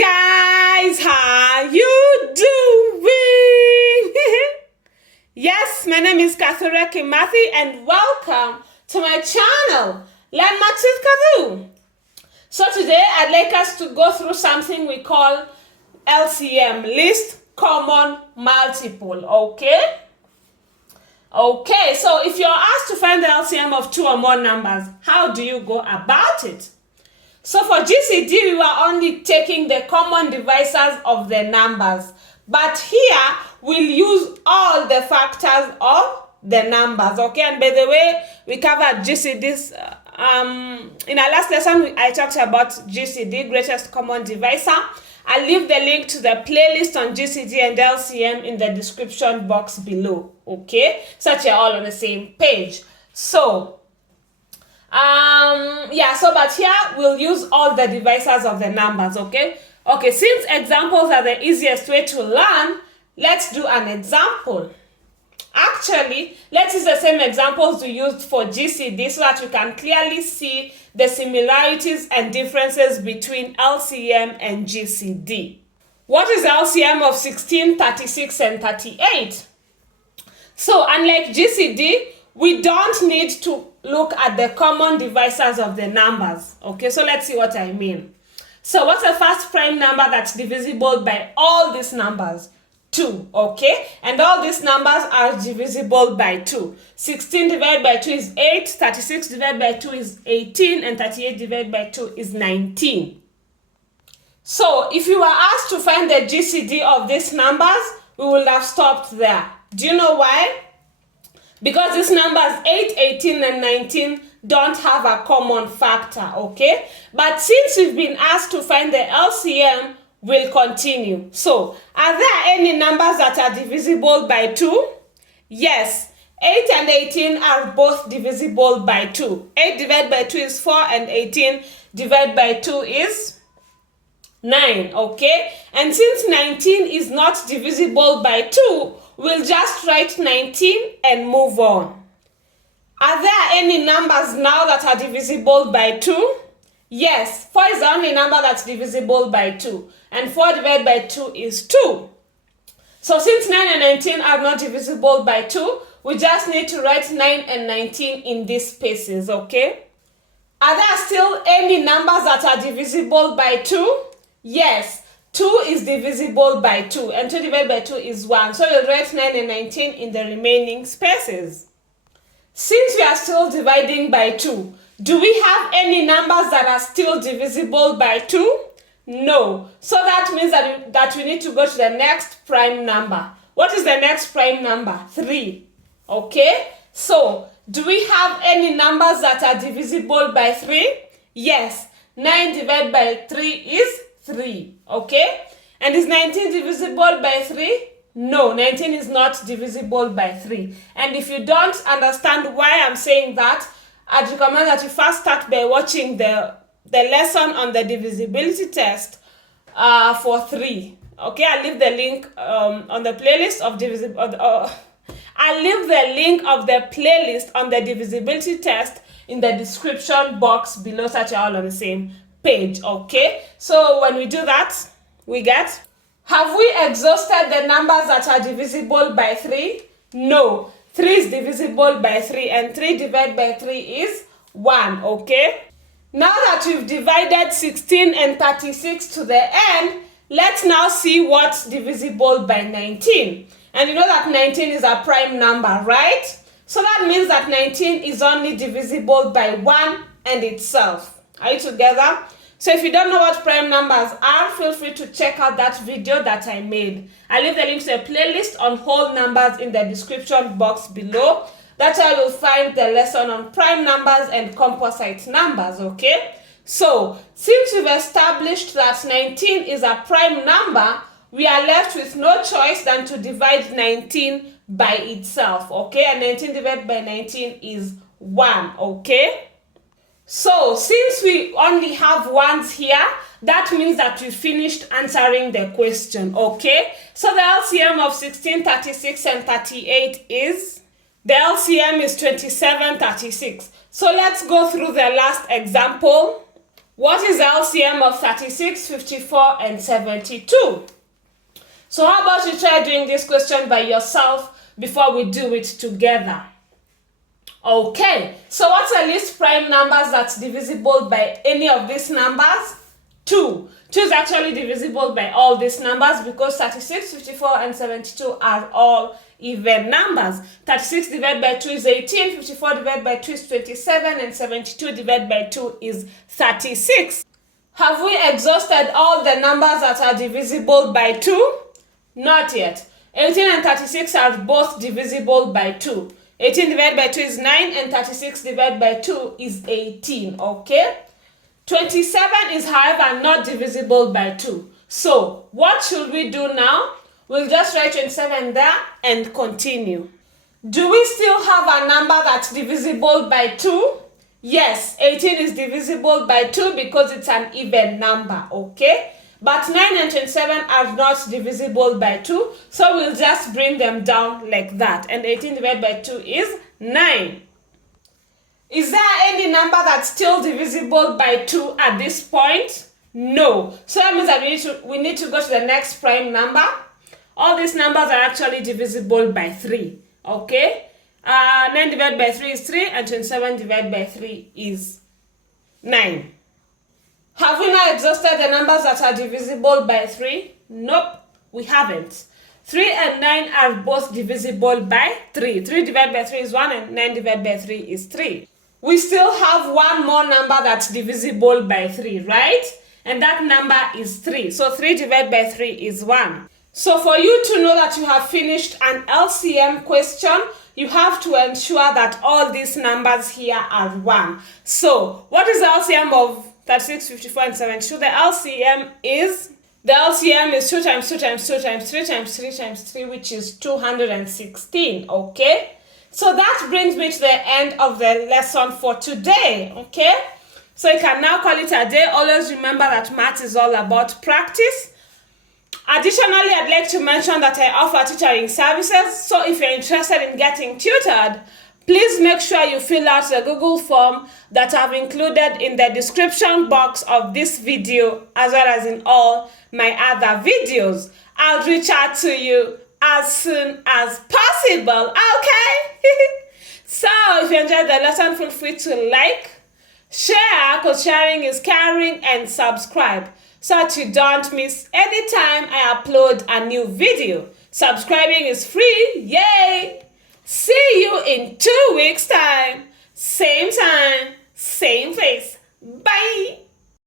Guys, how you doing? Yes, my name is Kathure Kimathi and welcome to my channel, Learn Maths with Kathu. So today I'd like us to go through something we call LCM, Least Common Multiple, okay? Okay, so if you're asked to find the LCM of two or more numbers, how do you go about it? So for GCD, we were only taking the common divisors of the numbers. But here, we'll use all the factors of the numbers, okay? And by the way, we covered GCDs. In our last lesson, I talked about GCD, greatest common divisor. I'll leave the link to the playlist on GCD and LCM in the description box below, okay? So that you're all on the same page. So, but here we'll use all the divisors of the numbers, okay? Okay, since examples are the easiest way to learn, let's do an example. Actually, let's use the same examples we used for GCD so that we can clearly see the similarities and differences between LCM and GCD. What is the LCM of 16, 36, and 38? So, unlike GCD, we don't need to look at the common divisors of the numbers. Okay, so let's see what I mean. So what's the first prime number that's divisible by all these numbers? 2, okay? And all these numbers are divisible by 2. 16 divided by 2 is 8, 36 divided by 2 is 18, and 38 divided by 2 is 19. So if you were asked to find the GCD of these numbers, we would have stopped there. Do you know why? Because these numbers 8, 18, and 19 don't have a common factor, okay? But since we've been asked to find the LCM, we'll continue. So, are there any numbers that are divisible by 2? Yes, 8 and 18 are both divisible by 2. 8 divided by 2 is 4 and 18 divided by 2 is 9, okay? And since 19 is not divisible by 2, we'll just write 19 and move on. Are there any numbers now that are divisible by 2? Yes, 4 is the only number that's divisible by 2. And 4 divided by 2 is 2. So since 9 and 19 are not divisible by 2, we just need to write 9 and 19 in these spaces, okay? Are there still any numbers that are divisible by 2? Yes, 2 is divisible by 2, and 2 divided by 2 is 1. So you'll write 9 and 19 in the remaining spaces. Since we are still dividing by 2, do we have any numbers that are still divisible by 2? No. So that means that we need to go to the next prime number. What is the next prime number? 3. Okay? So, do we have any numbers that are divisible by 3? Yes. 9 divided by 3 is 3, okay? And is 19 divisible by 3? No, 19 is not divisible by 3. And if you don't understand why I'm saying that, I'd recommend that you first start by watching the lesson on the divisibility test for 3. Okay, I'll leave the link on the playlist of I'll leave the link of the playlist on the divisibility test in the description box below so that you're all on the same page, okay? So when we do that, we get, have we exhausted the numbers that are divisible by 3? No, 3 is divisible by 3 and 3 divided by 3 is 1, okay? Now that we've divided 16 and 36 to the end, let's now see what's divisible by 19. And you know that 19 is a prime number, right? So that means that 19 is only divisible by 1 and itself. Are you together? So if you don't know what prime numbers are, feel free to check out that video that I made. I'll leave the link to a playlist on whole numbers in the description box below. That's where you'll find the lesson on prime numbers and composite numbers, okay? So, since we've established that 19 is a prime number, we are left with no choice than to divide 19 by itself, okay? And 19 divided by 19 is 1, okay? So, since we only have ones here, that means that we finished answering the question, okay? So, the LCM of 16, 36, and 38 is? The LCM is 27, 36. So, let's go through the last example. What is the LCM of 36, 54, and 72? So how about you try doing this question by yourself before we do it together? Okay, so what's the least prime numbers that's divisible by any of these numbers? 2. 2 is actually divisible by all these numbers because 36, 54, and 72 are all even numbers. 36 divided by 2 is 18, 54 divided by 2 is 27, and 72 divided by 2 is 36. Have we exhausted all the numbers that are divisible by 2? Not yet. 18 and 36 are both divisible by 2. 18 divided by 2 is 9 and 36 divided by 2 is 18, okay? 27 is, however, not divisible by 2. So, what should we do now? We'll just write 27 there and continue. Do we still have a number that's divisible by 2? Yes, 18 is divisible by 2 because it's an even number, okay? But 9 and 27 are not divisible by 2, so we'll just bring them down like that. And 18 divided by 2 is 9. Is there any number that's still divisible by 2 at this point? No. So that means that we need to go to the next prime number. All these numbers are actually divisible by 3, okay? 9 divided by 3 is 3, and 27 divided by 3 is 9. Have we now exhausted the numbers that are divisible by 3? Nope, we haven't. 3 and 9 are both divisible by 3. 3 divided by 3 is 1 and 9 divided by 3 is 3. We still have one more number that's divisible by 3, right? And that number is 3. So 3 divided by 3 is 1. So for you to know that you have finished an LCM question, you have to ensure that all these numbers here are 1. So what is the LCM of 36, 54, and 72? The LCM is 2 times 2 times 2 times 3 times 3 times 3, which is 216, okay? So that brings me to the end of the lesson for today, okay? So you can now call it a day. Always remember that math is all about practice. Additionally, I'd like to mention that I offer tutoring services. So if you're interested in getting tutored, please make sure you fill out the Google form that I've included in the description box of this video, as well as in all my other videos. I'll reach out to you as soon as possible, okay? So if you enjoyed the lesson, feel free to like, share, because sharing is caring, and subscribe so that you don't miss any time I upload a new video. Subscribing is free, yay! See you in 2 weeks' time. Same time, same place. Bye!